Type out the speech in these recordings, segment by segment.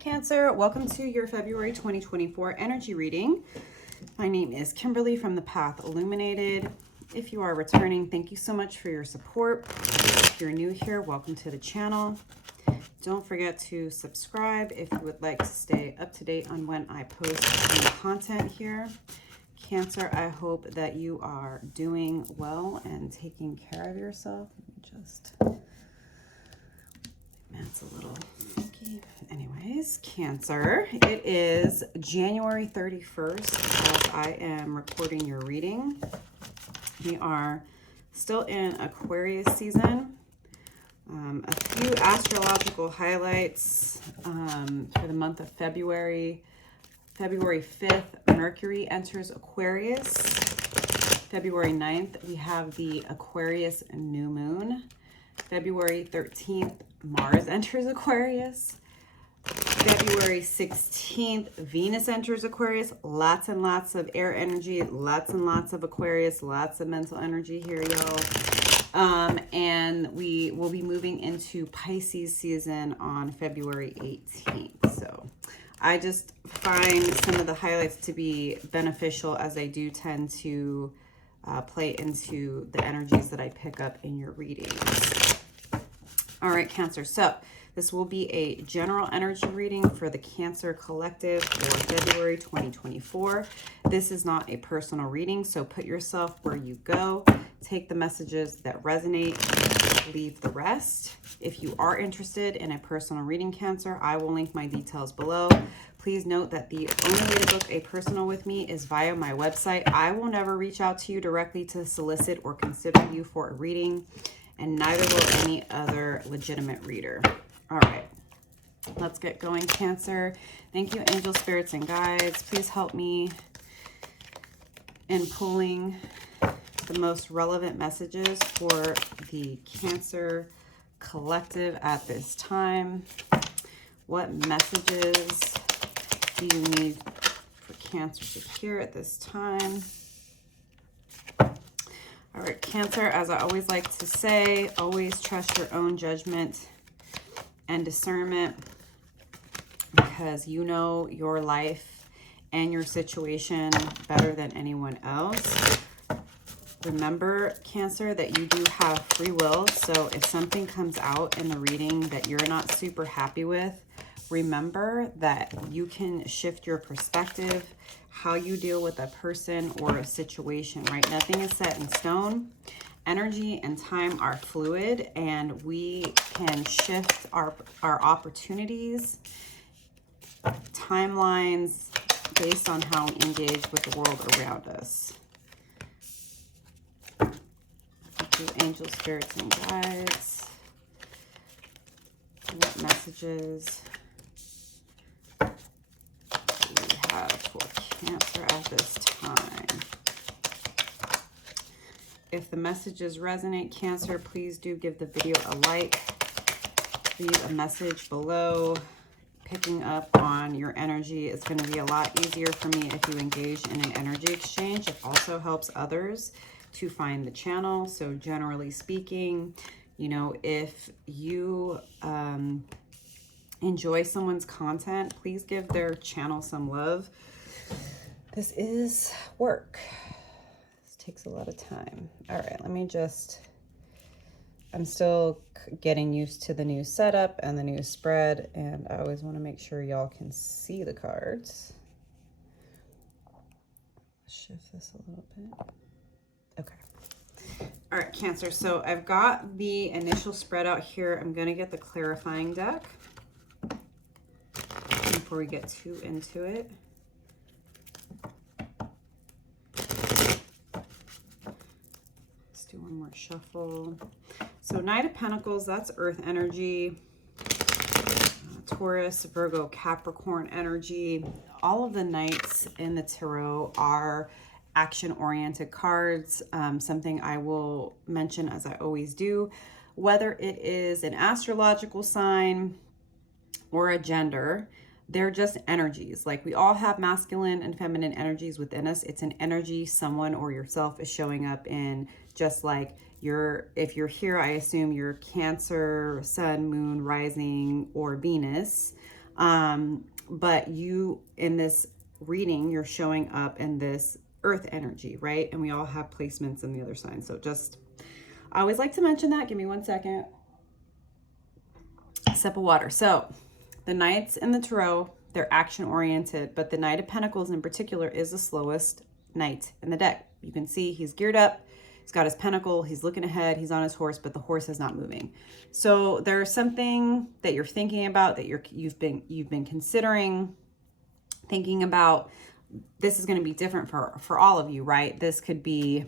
Cancer, welcome to your February 2024 energy reading. My name is Kimberly from the Path Illuminated. If you are returning, thank you so much for your support. If you're new here, welcome to the channel. Don't forget to subscribe if you would like to stay up to date on when I post new content here. Cancer, I hope that you are doing well and taking care of yourself. Let me just... That's a little funky. Anyways, Cancer, it is January 31st as I am recording your reading. We are still in Aquarius season. A few astrological highlights for the month of February. February 5th, Mercury enters Aquarius. February 9th, we have the Aquarius new moon. February 13th, Mars enters Aquarius. February 16th, Venus enters Aquarius. Lots and lots of air energy, lots and lots of Aquarius, lots of mental energy here, y'all. And we will be moving into Pisces season on February 18th. So I just find some of the highlights to be beneficial as I do tend to play into the energies that I pick up in your readings. All right, Cancer. So this will be a general energy reading for the Cancer Collective for February 2024. This is not a personal reading, so put yourself where you go. Take the messages that resonate, leave the rest. If you are interested in a personal reading, Cancer, I will link my details below. Please note that the only way to book a personal with me is via my website. I will never reach out to you directly to solicit or consider you for a reading, and neither will any other legitimate reader. All right, let's get going, Cancer. Thank you, angel spirits and guides. Please help me in pulling the most relevant messages for the Cancer Collective at this time. What messages do you need for Cancer to hear at this time? All right, Cancer, as I always like to say, always trust your own judgment and discernment, because you know your life and your situation better than anyone else. Remember, Cancer, that you do have free will. So if something comes out in the reading that you're not super happy with, remember that you can shift your perspective, how you deal with a person or a situation, right? Nothing is set in stone. Energy and time are fluid, and we can shift our opportunities, timelines based on how we engage with the world around us. Thank you, angel spirits and guides. What messages do we have for Cancer at this time? If the messages resonate, Cancer, please do give the video a like. Leave a message below. Picking up on your energy is going to be a lot easier for me if you engage in an energy exchange. It also helps others to find the channel. So generally speaking, you know, if you enjoy someone's content, please give their channel some love. This is work. This takes a lot of time. All right, let me just, I'm still getting used to the new setup and the new spread, and I always want to make sure y'all can see the cards. Shift this a little bit. Okay. All right, Cancer. So I've got the initial spread out here. I'm going to get the clarifying deck before we get too into it. Let's do one more shuffle. So Knight of Pentacles, that's Earth energy. Taurus, Virgo, Capricorn energy. All of the Knights in the Tarot are action-oriented cards. Something I will mention, as I always do, whether it is an astrological sign or a gender, they're just energies. Like, we all have masculine and feminine energies within us. It's an energy someone or yourself is showing up in, just like if you're here, I assume you're Cancer, Sun, Moon, Rising, or Venus. But you, in this reading, you're showing up in this earth energy, right? And we all have placements in the other sign. So just, I always like to mention that. Give me 1 second. Sip of water. So the Knights in the Tarot, they're action oriented, but the Knight of Pentacles in particular is the slowest Knight in the deck. You can see he's geared up. He's got his pentacle. He's looking ahead. He's on his horse, but the horse is not moving. So there's something that you're thinking about, that you've been considering, thinking about. This is going to be different for all of you, right? This could be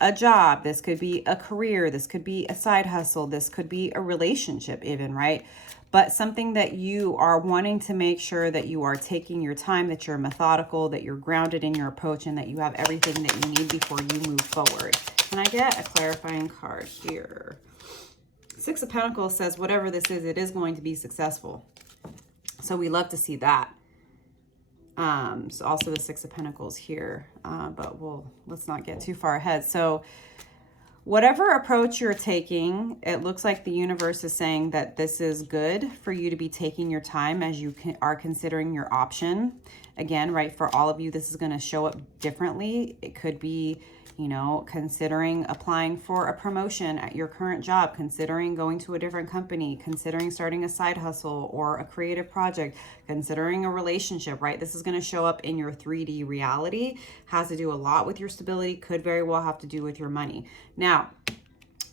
a job. This could be a career. This could be a side hustle. This could be a relationship even, right? But something that you are wanting to make sure that you are taking your time, that you're methodical, that you're grounded in your approach, and that you have everything that you need before you move forward. Can I get a clarifying card here? Six of Pentacles says, whatever this is, it is going to be successful. So we love to see that. So also the Six of Pentacles here, but let's not get too far ahead. So whatever approach you're taking, it looks like the universe is saying that this is good for you to be taking your time as you are considering your option. Again, right, for all of you, this is going to show up differently. It could be, you know, considering applying for a promotion at your current job, considering going to a different company, considering starting a side hustle or a creative project, considering a relationship, right? This is going to show up in your 3D reality. Has to do a lot with your stability, could very well have to do with your money. Now,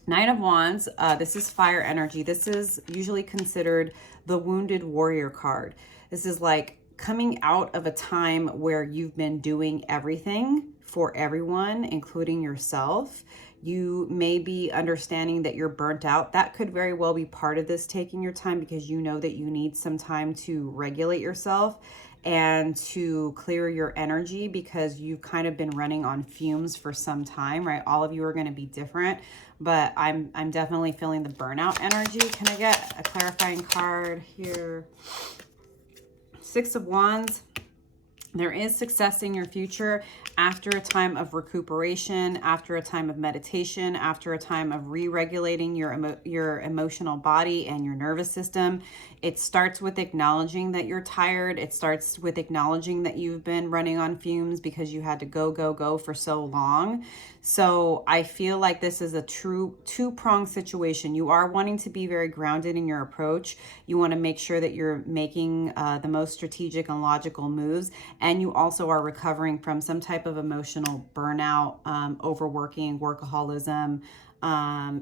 Nine of Wands, this is fire energy. This is usually considered the wounded warrior card. This is like coming out of a time where you've been doing everything for everyone, including yourself. You may be understanding that you're burnt out. That could very well be part of this taking your time, because you know that you need some time to regulate yourself and to clear your energy, because you've kind of been running on fumes for some time, right? All of you are going to be different, but I'm definitely feeling the burnout energy. Can I get a clarifying card here? Six of Wands. There is success in your future after a time of recuperation, after a time of meditation, after a time of re-regulating your emotional body and your nervous system. It starts with acknowledging that you're tired. It starts with acknowledging that you've been running on fumes because you had to go for so long. So I feel like this is a true two-pronged situation. You are wanting to be very grounded in your approach. You want to make sure that you're making the most strategic and logical moves. And you also are recovering from some type of emotional burnout, overworking, workaholism,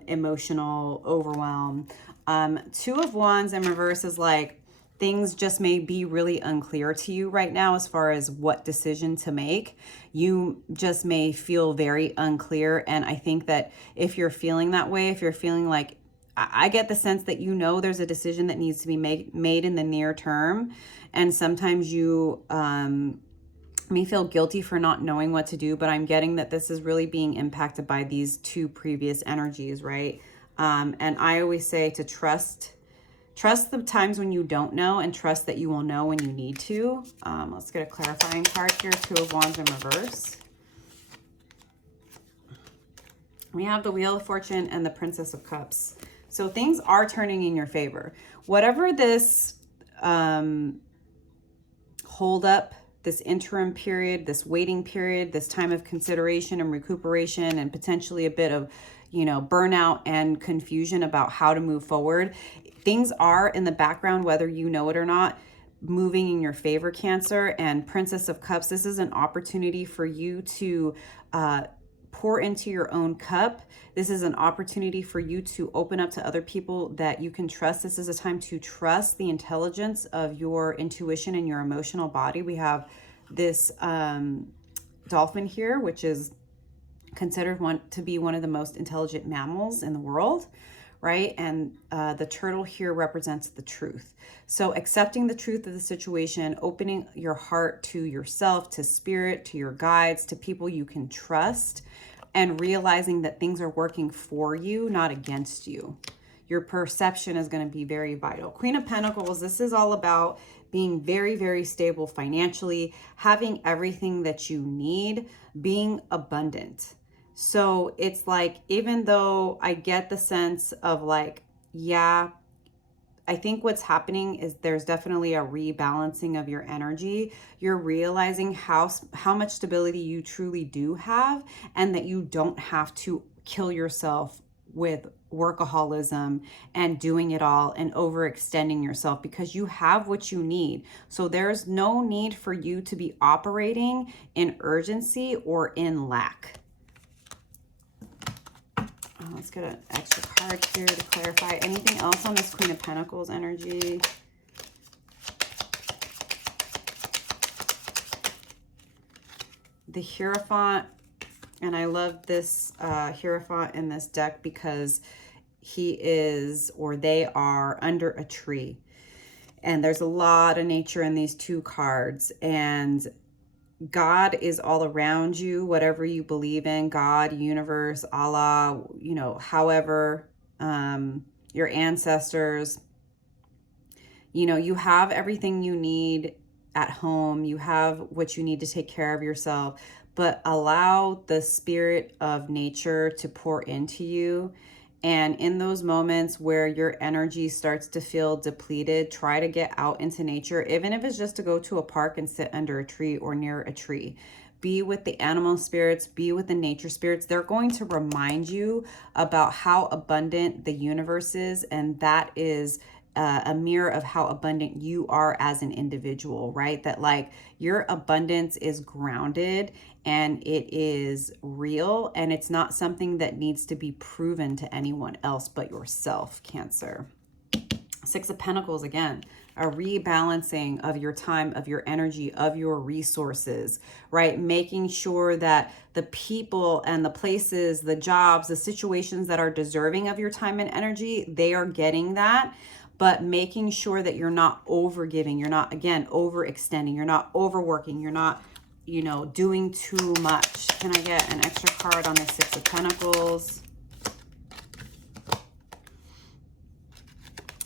emotional overwhelm. Two of Wands in reverse is like, things just may be really unclear to you right now as far as what decision to make. You just may feel very unclear. And I think that if you're feeling that way, if you're feeling like, I get the sense that you know there's a decision that needs to be made in the near term. And sometimes you may feel guilty for not knowing what to do, but I'm getting that this is really being impacted by these two previous energies, right? And I always say to trust the times when you don't know, and trust that you will know when you need to. Let's get a clarifying card here. Two of Wands in reverse. We have the Wheel of Fortune and the Princess of Cups. So things are turning in your favor. Whatever this hold up, this interim period, this waiting period, this time of consideration and recuperation, and potentially a bit of, you know, burnout and confusion about how to move forward. Things are in the background, whether you know it or not, moving in your favor, Cancer. And Princess of Cups, this is an opportunity for you to pour into your own cup. This is an opportunity for you to open up to other people that you can trust. This is a time to trust the intelligence of your intuition and your emotional body. We have this dolphin here, which is considered to be one of the most intelligent mammals in the world, right? And the turtle here represents the truth. So accepting the truth of the situation, opening your heart to yourself, to spirit, to your guides, to people you can trust, and realizing that things are working for you, not against you. Your perception is going to be very vital. Queen of Pentacles, this is all about being very, very stable financially, having everything that you need, being abundant. So it's like, even though I get the sense of like, yeah, I think what's happening is there's definitely a rebalancing of your energy. You're realizing how much stability you truly do have, and that you don't have to kill yourself with workaholism and doing it all and overextending yourself, because you have what you need. So there's no need for you to be operating in urgency or in lack. Let's get an extra card here to clarify. Anything else on this Queen of Pentacles energy? The Hierophant, and I love this Hierophant in this deck because he is, or they are, under a tree. And there's a lot of nature in these two cards, and God is all around you, whatever you believe in, God, universe, Allah, you know, however, your ancestors, you know, you have everything you need at home. You have what you need to take care of yourself, but allow the spirit of nature to pour into you. And in those moments where your energy starts to feel depleted, try to get out into nature, even if it's just to go to a park and sit under a tree or near a tree. Be with the animal spirits, be with the nature spirits. They're going to remind you about how abundant the universe is, and that is a mirror of how abundant you are as an individual, right? That like your abundance is grounded and it is real, and it's not something that needs to be proven to anyone else but yourself, Cancer. Six of Pentacles again, a rebalancing of your time, of your energy, of your resources, right? Making sure that the people and the places, the jobs, the situations that are deserving of your time and energy, they are getting that. But making sure that you're not overgiving, you're not, again, overextending, you're not overworking, you're not, you know, doing too much. Can I get an extra card on the Six of Pentacles?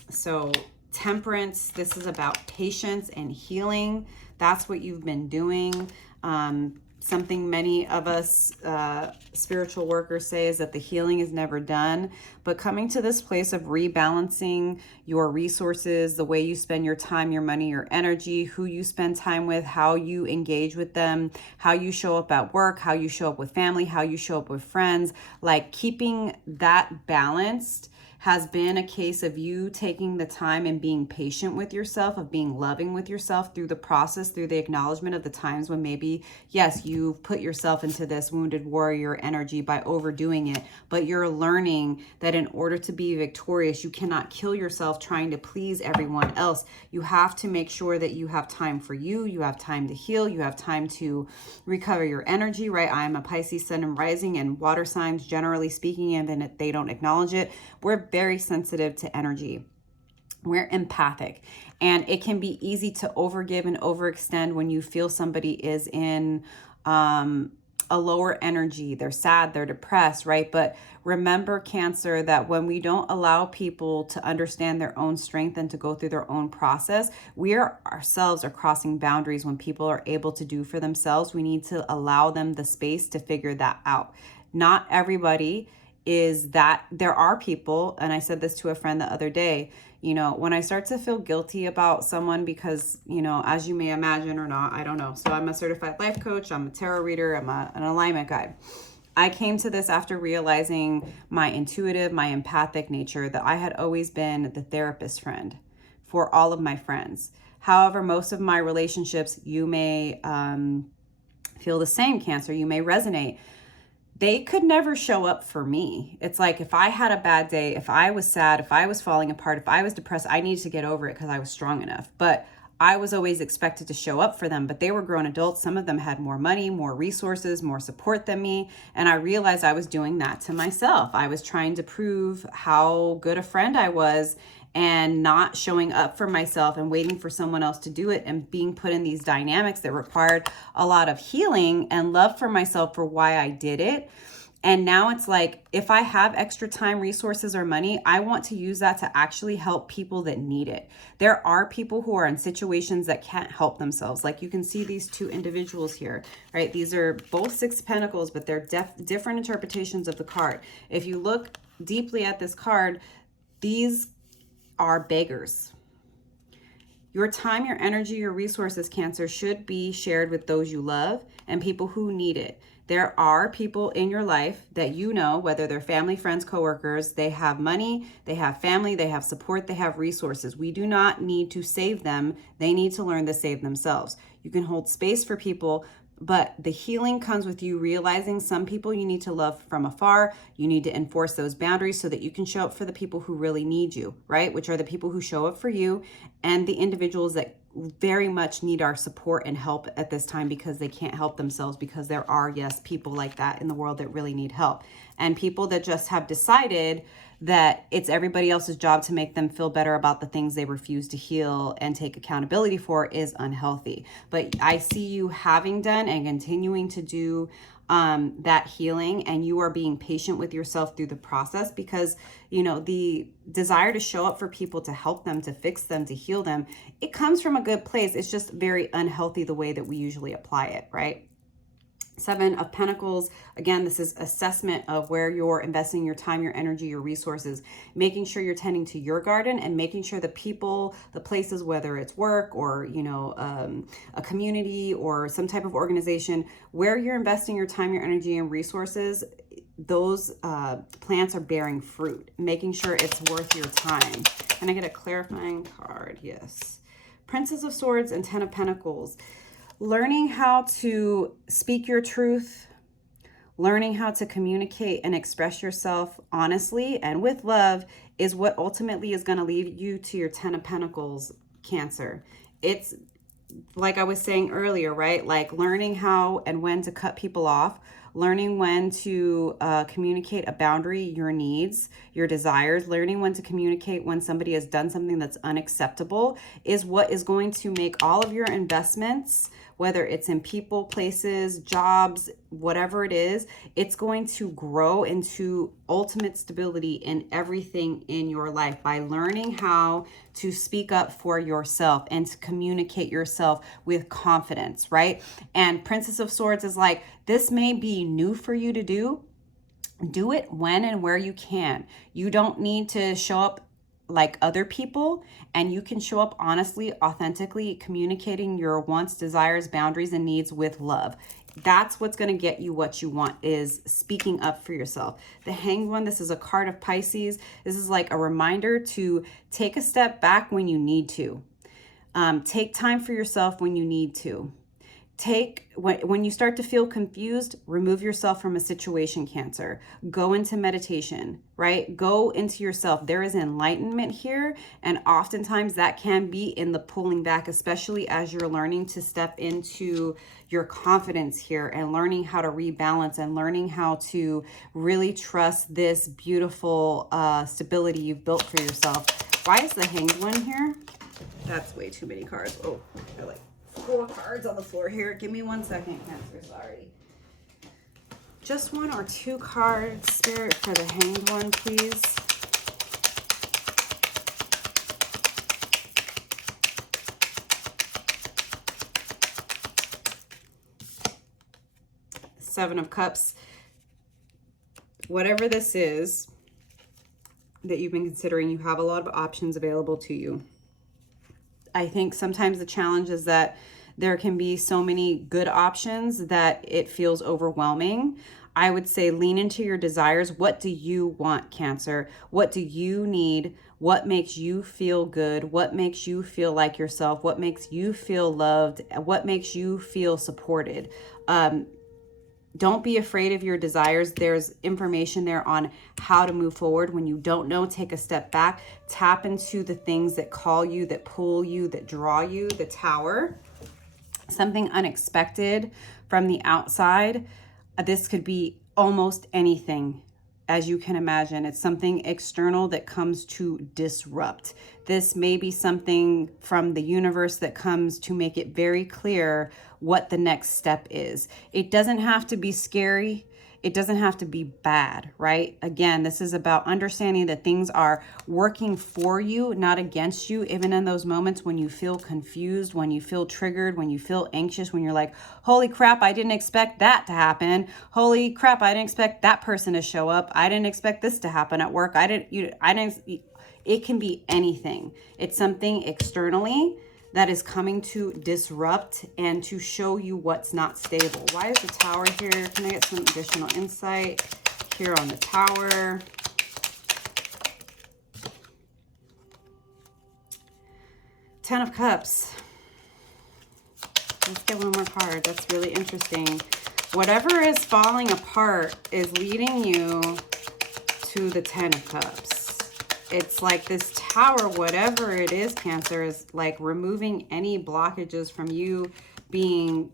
So Temperance, this is about patience and healing. That's what you've been doing. Something many of us spiritual workers say is that the healing is never done, but coming to this place of rebalancing your resources, the way you spend your time, your money, your energy, who you spend time with, how you engage with them, how you show up at work, how you show up with family, how you show up with friends, like keeping that balanced has been a case of you taking the time and being patient with yourself, of being loving with yourself through the process, through the acknowledgement of the times when maybe, yes, you've put yourself into this wounded warrior energy by overdoing it, but you're learning that in order to be victorious, you cannot kill yourself trying to please everyone else. You have to make sure that you have time for you, you have time to heal, you have time to recover your energy, right? I am a Pisces sun and rising, and water signs, generally speaking, and then they don't acknowledge it, we're very sensitive to energy. We're empathic, and it can be easy to overgive and overextend when you feel somebody is in a lower energy. They're sad, they're depressed, right? But remember, Cancer, that when we don't allow people to understand their own strength and to go through their own process, we ourselves are crossing boundaries. When people are able to do for themselves, we need to allow them the space to figure that out. Not everybody is that. There are people, and I said this to a friend the other day, you know, when I start to feel guilty about someone because, you know, as you may imagine or not, I don't know. So I'm a certified life coach, I'm a tarot reader, I'm an alignment guide. I came to this after realizing my intuitive, my empathic nature, that I had always been the therapist friend for all of my friends. However, most of my relationships, you may feel the same, Cancer, you may resonate. They could never show up for me. It's like if I had a bad day, if I was sad, if I was falling apart, if I was depressed, I needed to get over it because I was strong enough. But I was always expected to show up for them, but they were grown adults. Some of them had more money, more resources, more support than me. And I realized I was doing that to myself. I was trying to prove how good a friend I was and not showing up for myself and waiting for someone else to do it, and being put in these dynamics that required a lot of healing and love for myself for why I did it. And now it's like, if I have extra time, resources, or money, I want to use that to actually help people that need it. There are people who are in situations that can't help themselves. Like you can see these two individuals here, right? These are both Six of Pentacles, but they're different interpretations of the card. If you look deeply at this card, these are beggars. Your time, your energy, your resources, Cancer, should be shared with those you love and people who need it. There are people in your life that you know, whether they're family, friends, coworkers, they have money, they have family, they have support, they have resources. We do not need to save them. They need to learn to save themselves. You can hold space for people, but the healing comes with you realizing some people you need to love from afar. You need to enforce those boundaries so that you can show up for the people who really need you, right? Which are the people who show up for you and the individuals that very much need our support and help at this time because they can't help themselves, because there are, yes, people like that in the world that really need help. And people that just have decided that it's everybody else's job to make them feel better about the things they refuse to heal and take accountability for is unhealthy. But I see you having done and continuing to do that healing, and you are being patient with yourself through the process, because you know the desire to show up for people, to help them, to fix them, to heal them, it comes from a good place. It's just very unhealthy the way that we usually apply it, right? Seven of Pentacles, again, this is assessment of where you're investing your time, your energy, your resources, making sure you're tending to your garden and making sure the people, the places, whether it's work or, you know, a community or some type of organization, where you're investing your time, your energy, and resources, those plants are bearing fruit, making sure it's worth your time. And I get a clarifying card, yes. Princess of Swords and Ten of Pentacles. Learning how to speak your truth, learning how to communicate and express yourself honestly and with love is what ultimately is going to lead you to your Ten of Pentacles, Cancer. It's like I was saying earlier, right? Like learning how and when to cut people off, learning when to communicate a boundary, your needs, your desires, learning when to communicate when somebody has done something that's unacceptable is what is going to make all of your investments, whether it's in people, places, jobs, whatever it is, it's going to grow into ultimate stability in everything in your life by learning how to speak up for yourself and to communicate yourself with confidence, right? And Princess of Swords is like, this may be new for you to do. Do it when and where you can. You don't need to show up like other people, and you can show up honestly, authentically, communicating your wants, desires, boundaries, and needs with love. That's what's going to get you what you want, is speaking up for yourself. The Hanged One, this is a card of Pisces. This is like a reminder to take a step back when you need to. Take time for yourself when you need to. When you start to feel confused, remove yourself from a situation, Cancer. Go into meditation, right? Go into yourself. There is enlightenment here, and oftentimes that can be in the pulling back, especially as you're learning to step into your confidence here and learning how to rebalance and learning how to really trust this beautiful stability you've built for yourself. Why is the Hanged One here? That's way too many cards. Oh, I like 4 cards on the floor here. Give me 1 second, Cancer. Sorry. Just 1 or 2 cards, Spirit, for the Hanged One, please. Seven of Cups. Whatever this is that you've been considering, you have a lot of options available to you. I think sometimes the challenge is that there can be so many good options that it feels overwhelming. I would say lean into your desires. What do you want, Cancer? What do you need? What makes you feel good? What makes you feel like yourself? What makes you feel loved? What makes you feel supported? Don't be afraid of your desires. There's information there on how to move forward. When you don't know, take a step back. Tap into the things that call you, that pull you, that draw you. The Tower. Something unexpected from the outside. This could be almost anything, as you can imagine. It's something external that comes to disrupt. This may be something from the universe that comes to make it very clear what the next step is. It doesn't have to be scary. It doesn't have to be bad, right? Again, this is about understanding that things are working for you, not against you, even in those moments when you feel confused, when you feel triggered, when you feel anxious, when you're like, holy crap, I didn't expect that to happen. Holy crap, I didn't expect that person to show up. I didn't expect this to happen at work. It can be anything. It's something externally that is coming to disrupt and to show you what's not stable. Why is the Tower here? Can I get some additional insight here on the Tower? Ten of Cups. Let's get one more card. That's really interesting. Whatever is falling apart is leading you to the Ten of Cups. It's like this Tower, whatever it is, Cancer, is like removing any blockages from you being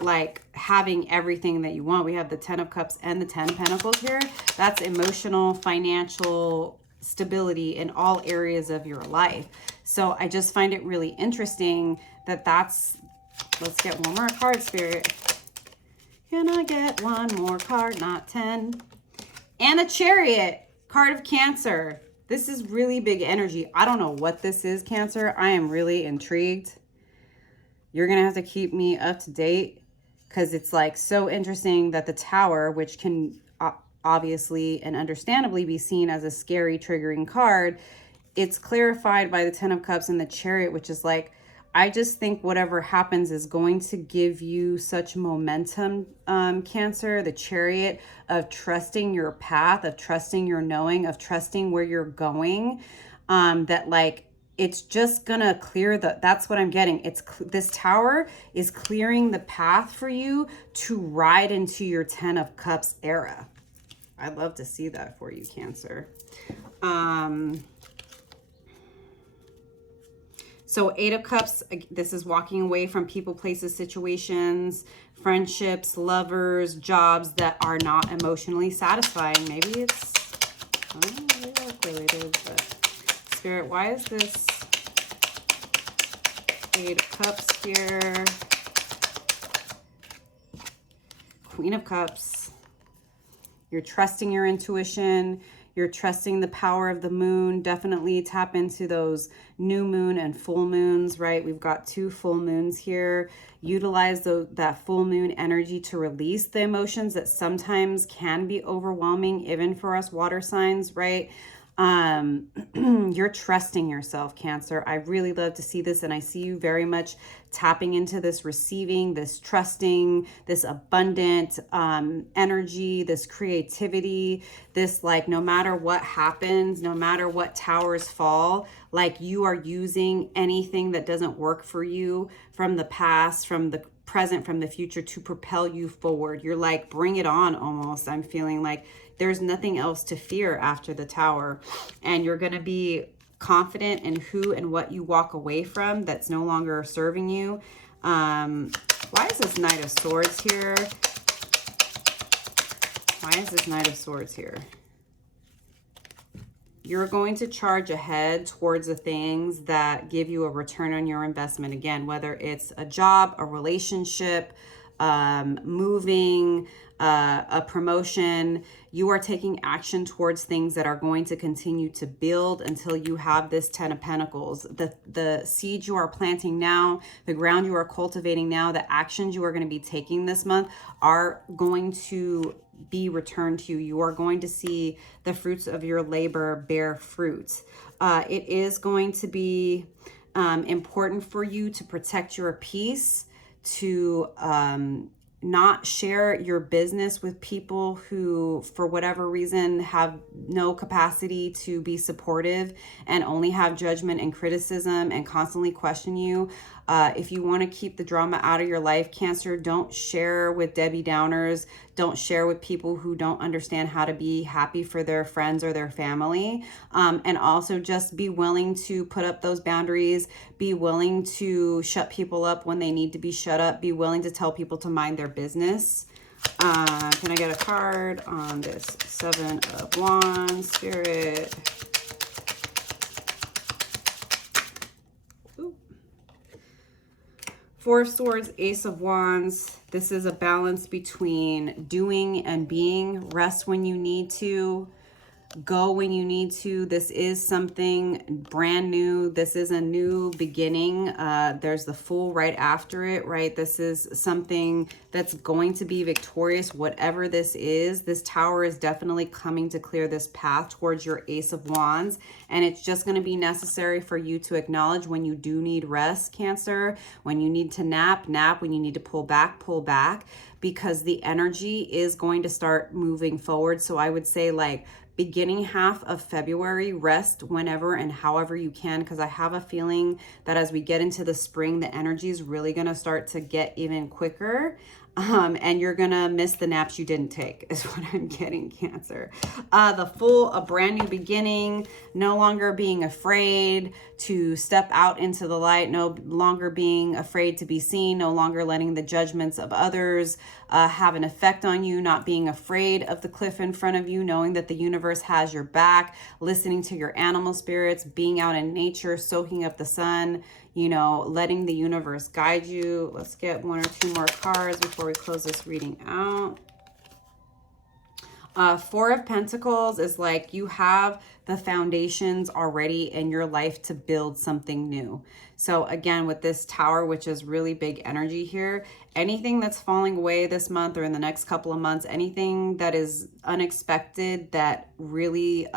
like having everything that you want. We have the Ten of Cups and the 10 of Pentacles here. That's emotional, financial stability in all areas of your life. So I just find it really interesting that that's, let's get one more card, Spirit. Can I get one more card? Not 10. And the Chariot, card of Cancer. This is really big energy. I don't know what this is, Cancer. I am really intrigued. You're going to have to keep me up to date because it's like so interesting that the Tower, which can obviously and understandably be seen as a scary, triggering card, it's clarified by the 10 of Cups and the Chariot, which is like, I just think whatever happens is going to give you such momentum, Cancer, the Chariot, of trusting your path, of trusting your knowing, of trusting where you're going, that like, it's just gonna clear that's what I'm getting. This Tower is clearing the path for you to ride into your 10 of Cups era. I'd love to see that for you, Cancer. So 8 of Cups, this is walking away from people, places, situations, friendships, lovers, jobs that are not emotionally satisfying. Maybe it's, I don't know, maybe work related, but Spirit, why is this 8 of Cups here? Queen of Cups. You're trusting your intuition. You're trusting the power of the moon. Definitely tap into those new moon and full moons, right? We've got 2 full moons here. Utilize that full moon energy to release the emotions that sometimes can be overwhelming, even for us water signs, right? You're trusting yourself, Cancer. I really love to see this, and I see you very much tapping into this receiving, this trusting, this abundant energy, this creativity, this like no matter what happens, no matter what towers fall, like you are using anything that doesn't work for you from the past, from the present, from the future to propel you forward. You're like, bring it on almost. I'm feeling like there's nothing else to fear after the Tower, and you're going to be confident in who and what you walk away from that's no longer serving you. Why is this Knight of Swords here? Why is this Knight of Swords here? You're going to charge ahead towards the things that give you a return on your investment. Again, whether it's a job, a relationship, moving, a promotion, you are taking action towards things that are going to continue to build until you have this 10 of Pentacles. The seeds you are planting now, the ground you are cultivating now, the actions you are going to be taking this month are going to be returned to you. You are going to see the fruits of your labor bear fruit. It is going to be important for you to protect your peace, to not share your business with people who, for whatever reason, have no capacity to be supportive and only have judgment and criticism and constantly question you. If you want to keep the drama out of your life, Cancer, don't share with Debbie Downers. Don't share with people who don't understand how to be happy for their friends or their family. And also just be willing to put up those boundaries. Be willing to shut people up when they need to be shut up. Be willing to tell people to mind their business. Can I get a card on this 7 of Wands, Spirit? Four of Swords, Ace of Wands. This is a balance between doing and being. Rest when you need to. go when you need to. This is something brand new. This is a new beginning. There's the Fool right after it, right? This is something that's going to be victorious, whatever this is. This Tower is definitely coming to clear this path towards your Ace of Wands. And it's just going to be necessary for you to acknowledge when you do need rest, Cancer, when you need to nap, nap, when you need to pull back, because the energy is going to start moving forward. So I would say like beginning half of February, rest whenever and however you can, because I have a feeling that as we get into the spring, the energy is really going to start to get even quicker. And you're gonna miss the naps you didn't take, is what I'm getting, Cancer. The Fool, a brand new beginning, no longer being afraid to step out into the light, no longer being afraid to be seen, no longer letting the judgments of others have an effect on you, not being afraid of the cliff in front of you, knowing that the universe has your back, listening to your animal spirits, being out in nature, soaking up the sun, you know, letting the universe guide you. Let's get one or two more cards before we close this reading out. Four of Pentacles is like you have the foundations already in your life to build something new. So again, with this Tower, which is really big energy here, anything that's falling away this month or in the next couple of months, anything that is unexpected that really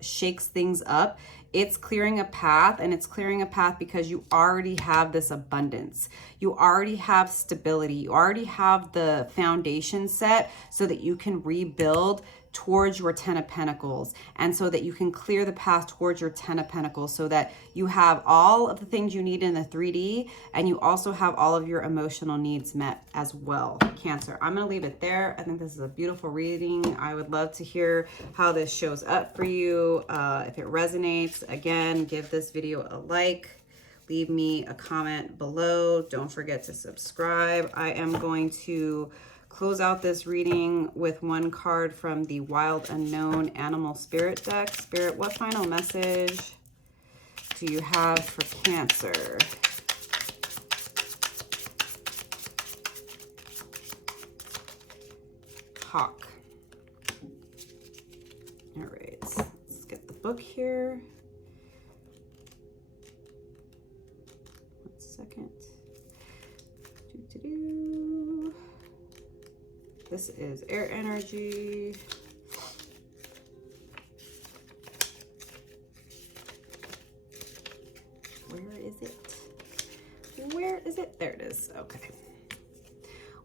shakes things up, it's clearing a path, and it's clearing a path because you already have this abundance. You already have stability. You already have the foundation set so that you can rebuild towards your 10 of Pentacles, and so that you can clear the path towards your 10 of Pentacles, so that you have all of the things you need in the 3D, and you also have all of your emotional needs met as well, Cancer. I'm going to leave it there. I think this is a beautiful reading. I would love to hear how this shows up for you. If it resonates, again, give this video a like. Leave me a comment below. Don't forget to subscribe. I am going to close out this reading with one card from the Wild Unknown Animal Spirit deck. Spirit, what final message do you have for Cancer? Hawk. All right, let's get the book here. One second. This is air energy. Where is it? Where is it? There it is. Okay.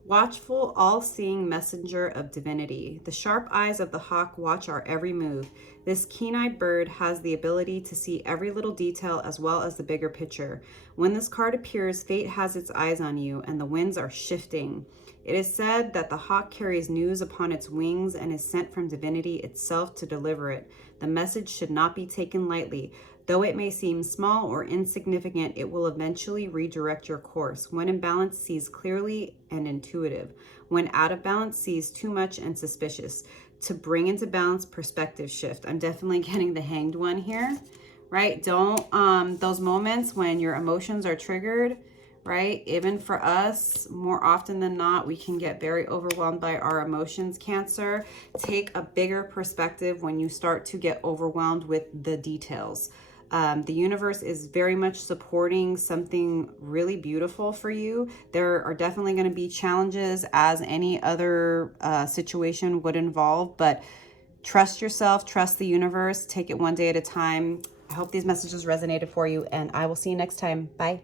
Watchful, all-seeing messenger of divinity. The sharp eyes of the hawk watch our every move. This keen-eyed bird has the ability to see every little detail as well as the bigger picture. When this card appears, fate has its eyes on you, and the winds are shifting. It is said that the hawk carries news upon its wings and is sent from divinity itself to deliver it. The message should not be taken lightly. Though it may seem small or insignificant, it will eventually redirect your course. When in balance, sees clearly and intuitive. When out of balance, sees too much and suspicious. To bring into balance, perspective shift. I'm definitely getting the Hanged one here, right? Don't, those moments when your emotions are triggered, right? Even for us, more often than not, we can get very overwhelmed by our emotions, Cancer. Take a bigger perspective when you start to get overwhelmed with the details. The universe is very much supporting something really beautiful for you. There are definitely going to be challenges, as any other situation would involve, but trust yourself, trust the universe, take it one day at a time. I hope these messages resonated for you, and I will see you next time. Bye.